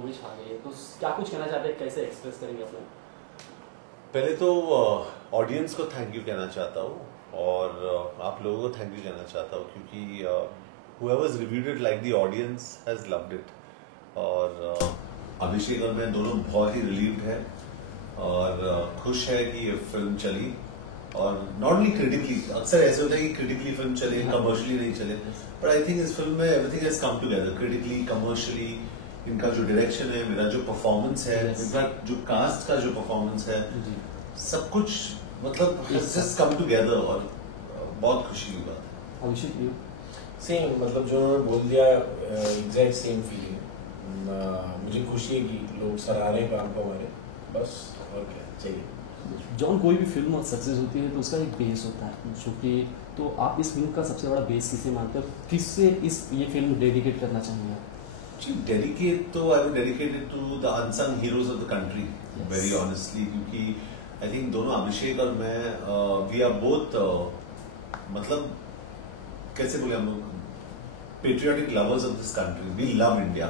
भी छा गई है, तो क्या कुछ कहना चाहते हैं, कैसे एक्सप्रेस करेंगे अपने? पहले तो ऑडियंस को थैंक यू कहना चाहता हूँ और आप लोगों को थैंक यू कहना चाहता हूँ क्योंकि whoever's reviewed it like the audience has loved it और अभिषेक और मैं दोनों बहुत ही रिलीव्ड है और खुश है कि ये फिल्म चली और नॉट ओनली क्रिटिकली, अक्सर ऐसे होता है कि क्रिटिकली फिल्म चले कमर्शियली नहीं चले, बट आई थिंक इस फिल्म में everything has come together, critically commercially. इनका जो डायरेक्शन है, मेरा जो परफॉर्मेंस है, इनफैक्ट जो कास्ट का जो परफॉर्मेंस है, सब कुछ मतलब जस्ट कम टुगेदर और बहुत खुशी की बात है। अभिषेक सेम, मतलब जो उन्होंने बोल दिया एग्जैक्ट सेम फीलिंग। मुझे खुशी है कि लोग सराह रहे हैं काम को हमारे, बस और क्या चाहिए। जॉन, कोई भी फिल्म सक्सेस होती है तो उसका एक बेस होता है जो कि, तो आप इस फिल्म का सबसे बड़ा बेस किसे मानते हो, किससे ये फिल्म डेडिकेट करना चाहेंगे? डेडिकेट तो I will dedicate it to the unsung heroes of the country, very honestly, क्योंकि आई थिंक दोनों अभिषेक और मैं वी आर बोथ मतलब कैसे बोले हम लोग patriotic lovers of this country, we love India.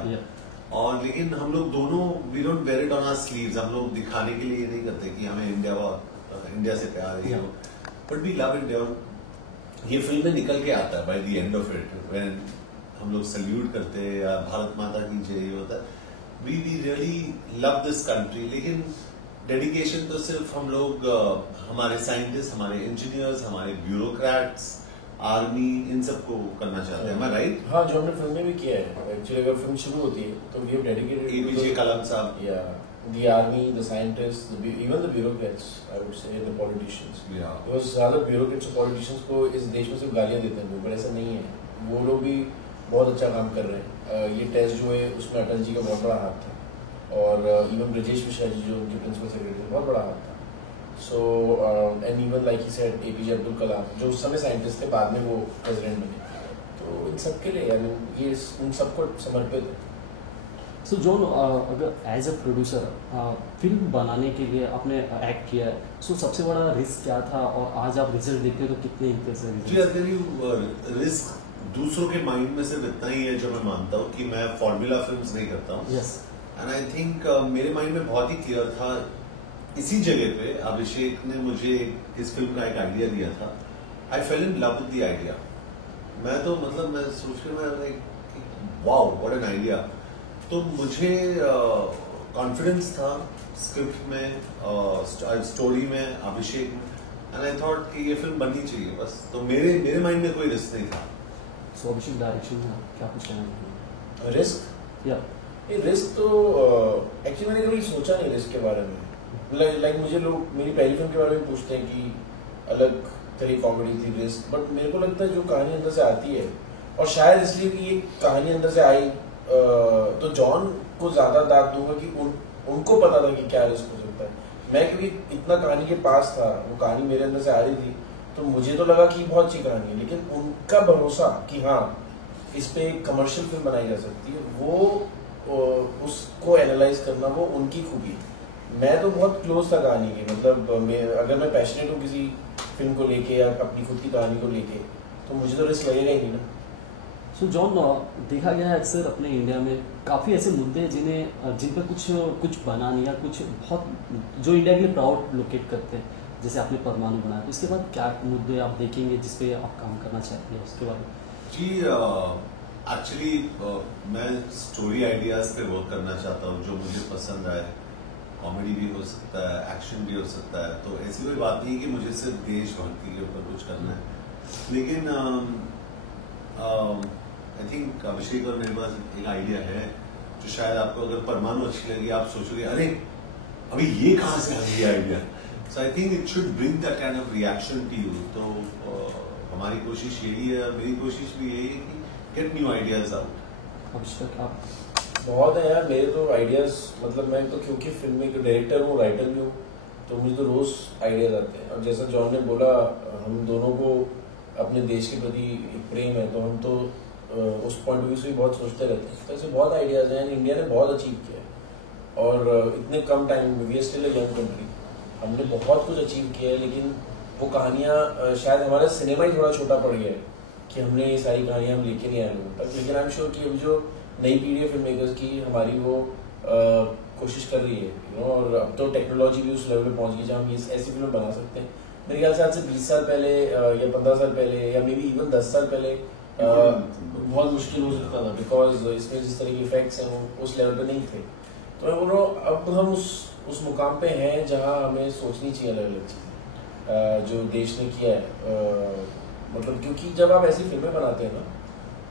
और लेकिन हम लोग दोनों we don't wear it on our sleeves, हम लोग दिखाने के लिए नहीं करते कि हमें इंडिया से प्यार है, बट वी लव इंडिया। ये फिल्म में निकल के आता है by the end of it, when हम लोग सल्यूट करते हैं या भारत माता की जय होता है, we really love this country. लेकिन डेडिकेशन तो सिर्फ हम लोग हमारे साइंटिस्ट, हमारे इंजीनियर्स, हमारे ब्यूरोक्रेट्स, आर्मी, इन सबको करना चाहते हैं, राइट? हाँ, जो हमने फिल्म में भी किया है एक्चुअली। अगर फिल्म शुरू होती है तो वी हैव डेडिकेटेड APJ कलाम साहब, या the army, the scientists, even the bureaucrats, I would say, the politicians. Because ज़्यादा bureaucrats और politicians को इस देश में सिर्फ गालियाँ देते हैं लोग, पर ऐसा नहीं है। वो लोग भी बहुत अच्छा काम कर रहे हैं। ये टेस्ट जो है उसमें अटल जी का बहुत बड़ा हाथ था और इवन ब्रजेश मिश्रा जी जो उनके प्रिंसिपल सेक्रेटरी, बहुत बड़ा हाथ था। So and even like he said APJ Abdul Kalam, जो उस समय साइंटिस्ट थे, बाद में वो प्रेसिडेंट बने। तो इन सब के लिए ये उन सबको समर्पित है। सो जॉन, अगर एज अ प्रोड्यूसर फिल्म बनाने के लिए आपने एक्ट किया है, सो सबसे बड़ा रिस्क क्या था और आज आप रिजल्ट देखते हो तो कितने इंप्रेसिव? रिस्क दूसरों के माइंड में सिर्फ इतना ही है जो मैं मानता हूँ कि मैं फॉर्मूला फिल्म्स नहीं करता हूँ। एंड आई थिंक मेरे माइंड में बहुत ही क्लियर था। इसी जगह पे अभिषेक ने मुझे इस फिल्म का एक आइडिया दिया था। I fell in love with the idea. मैं तो मतलब मैं सोच के मैं like wow what an idea. तो मुझे कॉन्फिडेंस था स्क्रिप्ट में, स्टोरी में, अभिषेक में, एंड आई थॉट कि ये फिल्म बननी चाहिए बस। तो मेरे माइंड में कोई रिस्क नहीं था। सो अभिषेक, डायरेक्शन में क्या कुछ कहना? रिस्क या रिस्क तो एक्चुअली मैंने कभी सोचा नहीं रिस्क के बारे में। लाइक मुझे लोग मेरी पहली फिल्म के बारे में पूछते हैं कि अलग तरह कॉमेडी थी, रिस्क, बट मेरे को लगता है जो कहानी अंदर से आती है, और शायद इसलिए कि ये कहानी अंदर से आई, तो जॉन को ज्यादा दाद दूंगा कि उनको पता था कि क्या रिस्क हो सकता है। मैं क्योंकि इतना कहानी के पास था, वो कहानी मेरे अंदर से आ रही थी, तो मुझे तो लगा कि बहुत अच्छी कहानी है, लेकिन उनका भरोसा कि हाँ इस पे एक कमर्शियल फिल्म बनाई जा सकती है, वो उसको एनालाइज करना वो उनकी खूबी है। मैं तो बहुत क्लोज था कहानी के, मतलब अगर मैं पैशनेट हूँ किसी फिल्म को लेके या अपनी खुद की कहानी को लेके, तो मुझे तो रिस्क लगेगा ही नहीं ना। सो जॉन, देखा गया है अक्सर अपने इंडिया में काफ़ी ऐसे मुद्दे हैं जिन पर कुछ बनाने या कुछ बहुत जो इंडिया के लिए प्राउड लोकेट करते हैं, जैसे आपने परमाणु बनाया, तो इसके बाद क्या मुद्दे आप देखेंगे जिस पे आप काम करना चाहेंगे उसके बारे में? जी, एक्चुअली मैं स्टोरी आइडियाज पे वर्क करना चाहता हूँ जो मुझे पसंद आए। कॉमेडी भी हो सकता है, एक्शन भी हो सकता है, तो ऐसी कोई बात नहीं कि मुझे सिर्फ देशभक्ति के ऊपर कुछ करना है। लेकिन आई थिंक अभिषेक और मेरे पास एक आइडिया है जो शायद आपको, अगर परमाणु अच्छी लगी, आप सोचोगे अरे अभी ये कहाँ से आ गई idea. So I think it should bring that kind of reaction to you. तो हमारी कोशिश यही है, मेरी कोशिश भी यही है कि गेट न्यू आइडियाज आउट। अभिषेक, आप? बहुत है यार मेरे तो आइडियाज, मतलब मैं तो क्योंकि फिल्म में डायरेक्टर हूँ, राइटर भी हूँ, तो मुझे तो रोज आइडियाज आते हैं। और जैसा जॉन ने बोला, हम दोनों को अपने देश के प्रति एक प्रेम है, तो हम तो उस पॉइंट ऑफ व्यू से भी बहुत सोचते रहते हैं। तो ऐसे बहुत आइडियाज हैं। इंडिया ने बहुत अचीव किया है और इतने कम टाइम में, we are still a young country, हमने बहुत कुछ अचीव किया है। लेकिन वो कहानियाँ शायद हमारा सिनेमा ही थोड़ा छोटा पड़ गया है कि हमने ये सारी कहानियाँ हम लेके नहीं आए लोगों तक। लेकिन आई एम श्योर कि अभी जो नई पीढ़ी है फिल्म मेकर्स की, हमारी वो कोशिश कर रही है, यू नो, और अब तो टेक्नोलॉजी भी उस लेवल पे पहुंच गई जहाँ हम ये ऐसी फिल्म बना सकते हैं। मेरे ख्याल से आज से 20 साल पहले या 15 साल पहले या मे बी इवन 10 साल पहले बहुत मुश्किल हो सकता था, बिकॉज इसमें जिस तरह के इफेक्ट्स हैं वो उस लेवल पे नहीं थे। तो मैं बोल रहा हूँ अब हम उस मुकाम पे हैं जहाँ हमें सोचनी चाहिए अलग अलग चीज़ें जो देश ने किया है। मतलब क्योंकि जब आप ऐसी फिल्में बनाते हैं ना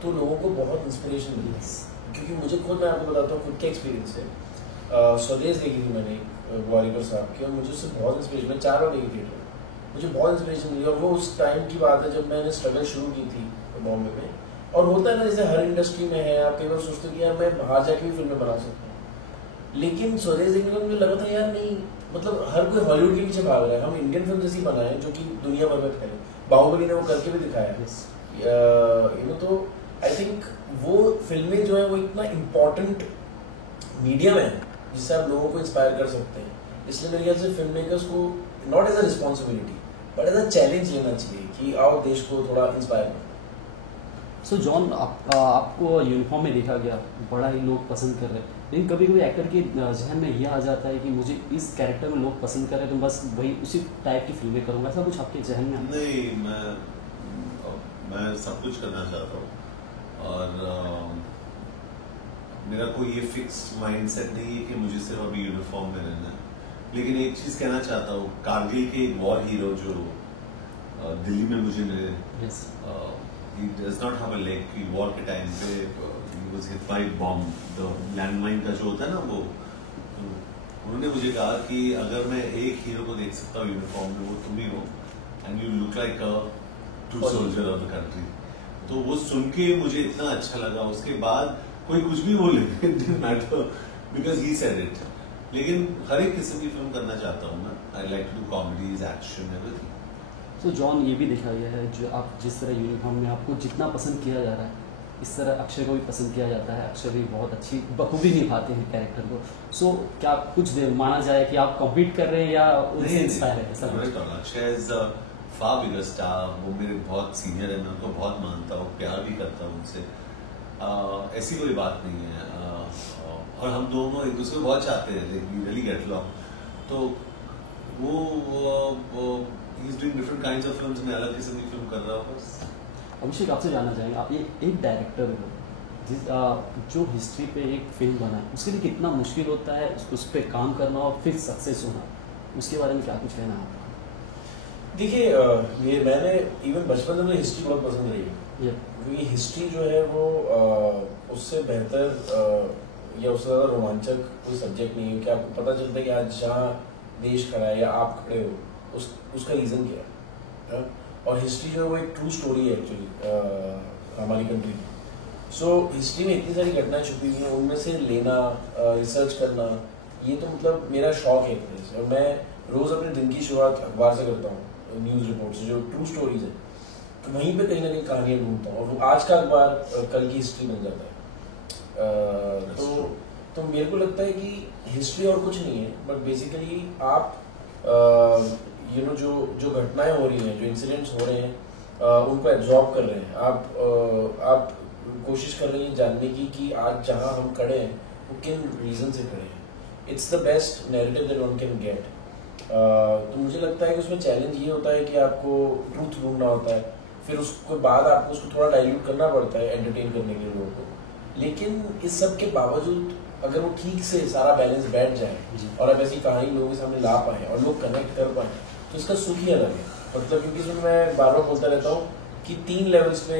तो लोगों को बहुत इंस्पिरेशन मिलती है। क्योंकि मुझे खुद, मैं आपको बताता हूँ, खुद का एक्सपीरियंस है। स्वदेश देखी थी मैंने ग्वालियर साहब की, और मुझे उससे बहुत इंस्पिरेशन, मैं 4 बार देखी थिएटर, मुझे बहुत इंस्पिरेशन मिली। और वो उस टाइम की बात है जब मैंने स्ट्रगल शुरू की थी बॉम्बे में। और होता है ना, जैसे हर इंडस्ट्री में है, आप कई बार सोचते हो कि यार मैं बाहर जाके भी फिल्में बना सकता हूँ, लेकिन स्वदेश देखने का मुझे लगा था यार नहीं, मतलब हर कोई हॉलीवुड के पीछे भाग रहा है, हम इंडियन फिल्म जैसी बनाए जो कि दुनिया भर में फैले। बाहुबली ने वो करके भी दिखाया, यू नो। तो आई थिंक वो फिल्में जो है वो इतना इम्पोर्टेंट मीडियम है जिससे आप लोगों को इंस्पायर कर सकते हैं। इसलिए मेरे ख्याल से फिल्म मेकर्स को not as a responsibility but as a challenge लेना चाहिए कि आओ देश को थोड़ा इंस्पायर करो। सो जॉन, आपको यूनिफॉर्म में देखा गया, बड़ा ही लोग पसंद कर रहे हैं, लेकिन कभी कभी एक्टर के जहन में यह आ जाता है कि मुझे इस कैरेक्टर में लोग पसंद कर रहे हैं तो बस वही उसी टाइप की फिल्में करूँगा, ऐसा कुछ आपके जहन में? नहीं, मैं सब कुछ करना चाहता हूँ, और मेरा कोई ये फिक्स्ड माइंडसेट नहीं है कि मुझे सिर्फ अभी यूनिफॉर्म में रहना है। लेकिन एक चीज़ कहना चाहता हूँ, कारगिल के एक वॉर हीरो जो दिल्ली में मुझे मिले, he does not have a leg, कि वॉर के टाइम पे he was hit by bomb, the landmine का जो होता है ना वो, तो उन्होंने मुझे कहा कि अगर मैं एक हीरो को देख सकता हूँ यूनिफॉर्म में, वो तुम ही हो, and you look like a true soldier of the country. तो वो सुन के मुझे इतना अच्छा लगा, उसके बाद कोई कुछ भी बोले it didn't matter because he said it. लेकिन हर एक किस्म की फिल्म करना चाहता हूँ मैं, I like to do comedies, action, everything. तो जॉन, ये भी देखा गया है जो आप जिस तरह यूनिफॉर्म में आपको जितना पसंद किया जा रहा है, इस तरह अक्षय को भी पसंद किया जाता है। अक्षय भी बहुत अच्छी बखूबी निभाते हैं कैरेक्टर को। सो क्या कुछ माना जाए कि आप कम्पीट कर रहे हैं या उनसे इंस्पायर है? ऐसा Akshay is far bigger star, वो मेरे बहुत सीनियर है, मैं उनको बहुत मानता हूँ, प्यार भी करता हूँ उनसे, ऐसी कोई बात नहीं है। और हम दोनों एक दूसरे को बहुत चाहते हैं, वी रियली गेट अलॉन्ग। तो वो he is doing different kinds of films, मैं अलग किस्म की फिल्म कर रहा हूँ बस। अभिषेक, आपसे जानना चाहेंगे, आप ये एक डायरेक्टर हो जो हिस्ट्री पे एक फिल्म बनाए, उसके लिए कितना मुश्किल होता है उस पर काम करना और फिर सक्सेस होना, उसके बारे में क्या कुछ कहना है आपका? देखिए, ये मैंने इवन बचपन में मुझे हिस्ट्री बहुत पसंद रही है, क्योंकि हिस्ट्री जो है वो उससे बेहतर या उससे ज़्यादा रोमांचक कोई सब्जेक्ट नहीं है कि आपको पता चलता है कि आज जहाँ देश खड़ा है या आप खड़े हो उसका रीज़न क्या है। और हिस्ट्री जो है वो एक ट्रू स्टोरी है एक्चुअली हमारी कंट्री की। सो हिस्ट्री में इतनी सारी घटनाएं छुपी हुई हैं, उनमें से लेना, रिसर्च करना, ये तो मतलब मेरा शौक है एक तरह से। और मैं रोज़ अपने दिन की शुरुआत अखबार से करता हूँ, न्यूज़ रिपोर्ट से, जो ट्रू स्टोरीज है, तो वहीं पे कहीं ना कहीं कहानियाँ ढूंढता हूँ, और वो आज का अखबार कल की हिस्ट्री बन जाता है। तो मेरे को लगता है कि हिस्ट्री और कुछ नहीं है, बट बेसिकली आप यू नो जो घटनाएं हो रही हैं, जो इंसिडेंट्स हो रहे हैं, उनको एब्जॉर्ब कर रहे हैं। आप कोशिश कर रहे हैं जानने की कि आज जहाँ हम खड़े हैं वो किन रीज़न से खड़े हैं। It's the best narrative that one can get. तो मुझे लगता है कि उसमें चैलेंज ये होता है कि आपको ट्रूथ ढूंढना होता है, फिर उसके बाद आपको उसको थोड़ा डाइल्यूट करना पड़ता है एंटरटेन करने के लिए लोगों को। लेकिन इस सब के बावजूद अगर वो ठीक से सारा बैलेंस बैठ जाए और आप ऐसी कहानी लोगों के सामने ला पाए और लोग कनेक्ट कर पाए, तो इसका सुख ही अलग है। मतलब क्योंकि इसमें मैं बार बार बोलता रहता हूँ कि 3 लेवल्स पे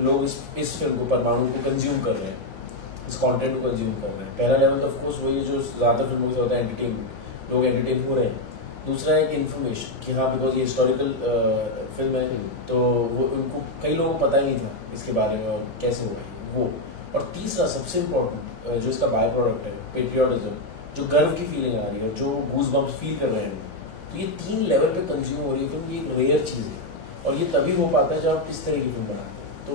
लोग इस फिल्म को, परमाणु को कंज्यूम कर रहे हैं, इस कंटेंट को कंज्यूम कर रहे हैं। पहला लेवल तो ऑफकोर्स वही है जो ज़्यादातर फिल्मों के साथ होता है, एंटरटेनमेंट, लोग एंटरटेन हो रहे हैं। दूसरा है कि इन्फॉर्मेशन, कि हाँ बिकॉज ये हिस्टोरिकल फिल्म है, तो वो उनको कई लोगों को पता ही नहीं था इसके बारे में और कैसे हुआ है वो। और तीसरा सबसे इम्पोर्टेंट जो इसका बाय प्रोडक्ट है, पेट्रियोटिज्म, जो गर्व की फीलिंग आ रही है, जो गूज बम्प्स फील कर रहे हैं, तो ये 3 लेवल पे कंज्यूम हो रही है फिल्म। ये एक रेयर चीज़ है, और ये तभी हो पाता है जब आप इस तरह की फिल्म बनाते हैं, तो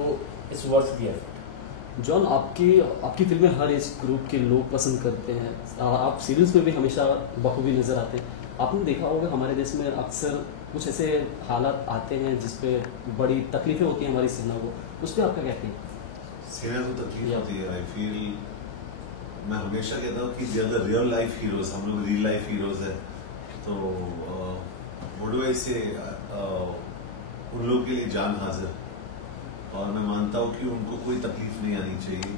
it's worth the effort. John, आपकी फिल्में हर एज ग्रुप के लोग पसंद करते हैं, आप सीरियल्स में भी हमेशा बखूबी नजर आते हैं। आपने देखा होगा हमारे देश में अक्सर कुछ ऐसे हालात आते हैं जिसपे बड़ी तकलीफें होती हैं हमारी सेना को, उस पर आपका क्या कहना है? सेना को तकलीफ होती है, आई फील मैं हमेशा कहता हूँ कि they are the real life heroes, हम लोग रियल लाइफ हीरोज है। तो व्हाट डू आई से, उन लोगों के लिए जान हाजिर, और मैं मानता हूँ कि उनको कोई तकलीफ नहीं आनी चाहिए।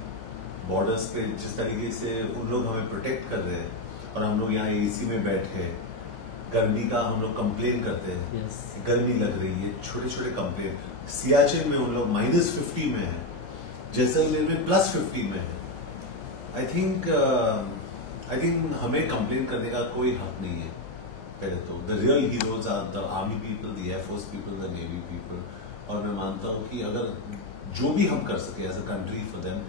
बॉर्डर्स पे जिस तरीके से उन लोग हमें प्रोटेक्ट कर रहे हैं और हम लोग यहाँ एसी में बैठे, गर्मी का हम लोग कंप्लेन करते हैं, Yes. गर्मी लग रही है, छोटे छोटे कंप्लेन। सियाचिन में उन लोग -50 में है, जैसलमेर में +50 में है। आई थिंक हमें कंप्लेन करने का कोई हक नहीं है। पहले तो the real heroes are the army people, the air force people, the navy people. और मैं मानता हूँ कि अगर जो भी हम कर सके as a country for them,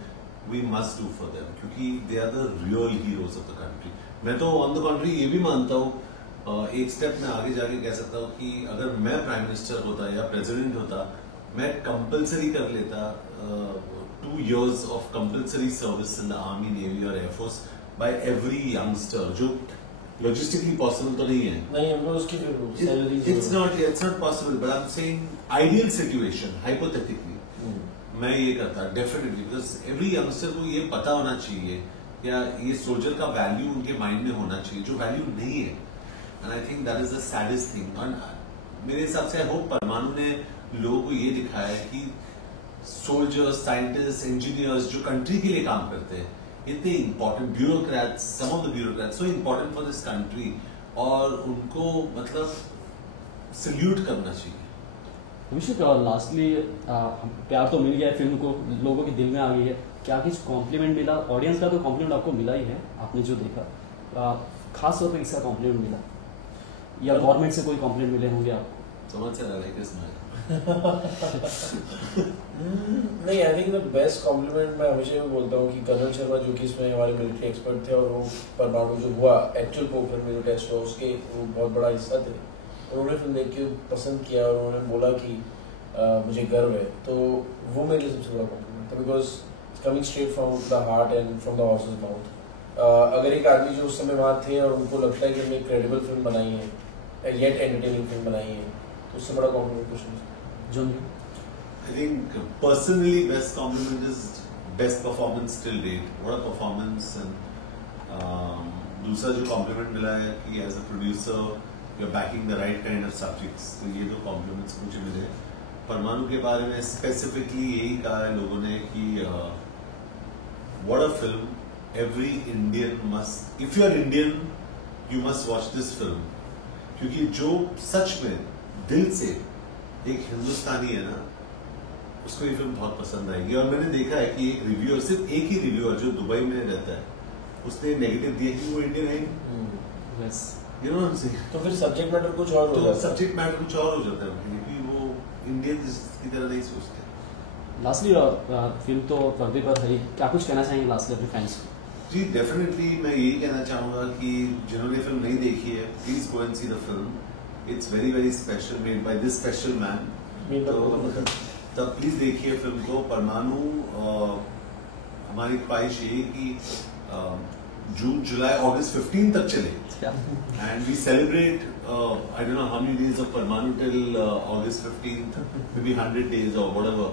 we must do for them, क्योंकि they are the real heroes of the country. मैं तो ऑन द कंट्री ये भी मानता हूँ, एक स्टेप में आगे जाके कह सकता हूँ कि अगर मैं प्राइम मिनिस्टर होता या प्रेसिडेंट होता, मैं कंपलसरी कर लेता 2 years of compulsory service in the army, navy और एयरफोर्स बाय एवरी यंगस्टर, जो लॉजिस्टिकली पॉसिबल तो नहीं है। नहीं, हम लोग उसकी It's not possible, but I'm saying ideal situation, hypothetically, मैं ये करता डेफिनेटली, बिकॉज एवरी यंगस्टर को ये पता होना चाहिए, या ये सोल्जर का वैल्यू उनके माइंड में होना चाहिए, जो वैल्यू नहीं है। And I think that is the saddest thing. और मेरे हिसाब से आई होप परमाणु ने लोगों को ये दिखाया है कि सोल्जर्स, साइंटिस्ट, इंजीनियर्स जो कंट्री के लिए काम करते हैं, इतने important bureaucrats, some of the bureaucrats so important for this country, और उनको मतलब सल्यूट करना चाहिए। अभिषेक, लास्टली प्यार तो मिल गया है, फिल्म को लोगों के दिल में आ गई है, क्या कुछ कॉम्प्लीमेंट मिला? ऑडियंस का तो कॉम्प्लीमेंट आपको मिला ही है, आपने जो देखा, खास तौर पे किसका कॉम्प्लीमेंट मिला, या गवर्नमेंट से कोई कॉम्प्लीमेंट मिले होंगे आपको? समझ से लाइक स्माइल। नहीं, I think the best compliment मैं हमेशा ये बोलता हूँ कि कर्नल शर्मा, जो कि इसमें हमारे मिलिट्री एक्सपर्ट थे, और वो परमाणु जो हुआ एक्चुअल पोखरण में जो टेस्ट हुआ उसके वो बहुत बड़ा हिस्सा थे, उन्होंने फिल्म देख के पसंद किया और उन्होंने बोला कि मुझे गर्व है। तो वो मेरे लिए सबसे बड़ा कॉम्प्लीमेंट था, because it's coming straight from the heart and from the horses mouth. अगर एक आदमी जो उस समय वहाँ थे और उनको लगता है कि हमने एक क्रेडिबल फिल्म बनाई है, येट एंटरटेनिंग फिल्म बनाई है, तो उससे बड़ा कॉम्प्लीमेंट कुछ नहीं। I think personally best compliment is best performance till date. What a performance! And दूसरा जो compliment मिला है कि as a producer you're backing the right kind of subjects. तो ये दो compliments मुझे मिले। परमाणु के बारे में specifically यही कहा है लोगों ने कि what a film! Every Indian must, if you are Indian, you must watch this film. क्योंकि जो सच में दिल से एक हिंदुस्तानी है ना, उसको ये फिल्म बहुत पसंद आएगी। और मैंने देखा है कि एक रिव्यूअर, सिर्फ एक ही रिव्यूअर जो दुबई में रहता है, उसने नेगेटिव दिया कि वो इंडियन है। यस, यू नो व्हाट, तो फिर सब्जेक्ट मैटर कुछ और हो जाता है। सब्जेक्ट मैटर कुछ और हो जाता है, क्योंकि वो इंडियन की तरह नहीं सोचते। लास्टली फिल्म तो पर्दे पर है, क्या कुछ कहना चाहेंगे लास्टली अपने फैंस को? जी डेफिनेटली मैं यही कहना चाहूंगा कि जिन्होंने फिल्म नहीं देखी है, please go and see the film. It's very very special, made by this special man. तो प्लीज देखिए फिल्म को। परमाणु हमारी ख्वाहिश ये कि जून, जुलाई, अगस्त 15 तक चले, and we celebrate I don't know how many days of Parmanu till August 15th, maybe 100 days और whatever,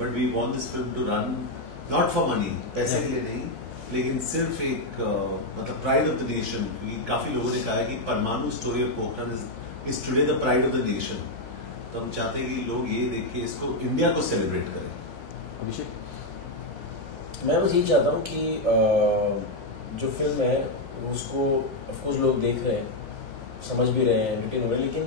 but we want this film to run not for money, पैसे के लिए नहीं, लेकिन सिर्फ एक मतलब प्राइड ऑफ द नेशन। क्योंकि काफी लोगों ने कहा है कि परमाणु story of Pokhran is today the pride of the nation. तो हम चाहते हैं कि लोग ये देख के इसको, इंडिया को सेलिब्रेट करें। अभिषेक, मैं बस यही चाहता हूँ कि जो फिल्म है उसको ऑफकोर्स लोग देख रहे हैं, समझ भी रहे हैं, एंटरटेन हो रहे हैं, लेकिन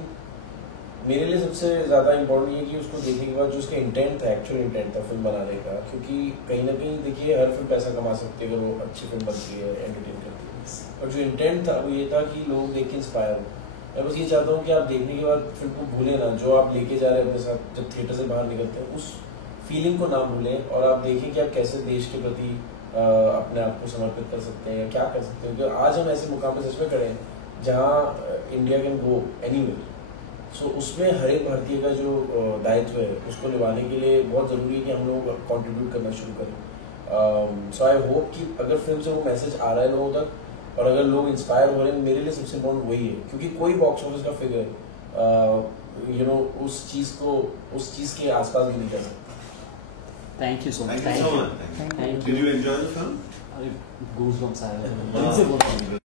मेरे लिए सबसे ज़्यादा इम्पोर्टेंट ये कि उसको देखने के बाद जो उसका इंटेंट था, एक्चुअल इंटेंट था फिल्म बनाने का। क्योंकि कहीं ना कहीं देखिए, हर फिल्म पैसा कमा सकती है अगर वो अच्छी फिल्म बनती है, एंटरटेन करती है, और जो इंटेंट था वो ये था कि लोग देख के इंस्पायर हो। मैं बस ये चाहता हूँ कि आप देखने के बाद फिल्म को भूलें ना, जो आप लेके जा रहे हैं अपने साथ जब थिएटर से बाहर निकलते हैं, उस फीलिंग को ना भूलें, और आप देखें कि आप कैसे देश के प्रति अपने आप को समर्पित कर सकते हैं या क्या कर सकते हैं। क्योंकि आज हम ऐसे मुकाम पर सच में खड़े हैं जहाँ इंडिया कैन गो एनीवेयर। सो उसमें हर एक भारतीय का जो दायित्व है उसको निभाने के लिए बहुत ज़रूरी है कि हम लोग कंट्रीब्यूट करना शुरू करें। सो आई होप कि अगर फिल्म से वो मैसेज आ रहा है लोगों तक, और अगर लोग इंस्पायर हो रहे हैं, मेरे लिए सबसे इम्पोर्टेंट वही है। क्योंकि कोई बॉक्स ऑफिस का फिगर उस चीज़ के आसपास भी नहीं कर सकता। Thank you so much Thank you so much. Thank Did you enjoy the film? अरे गूज़बम्स आए हैं। दिल से बोल रहा हूँ।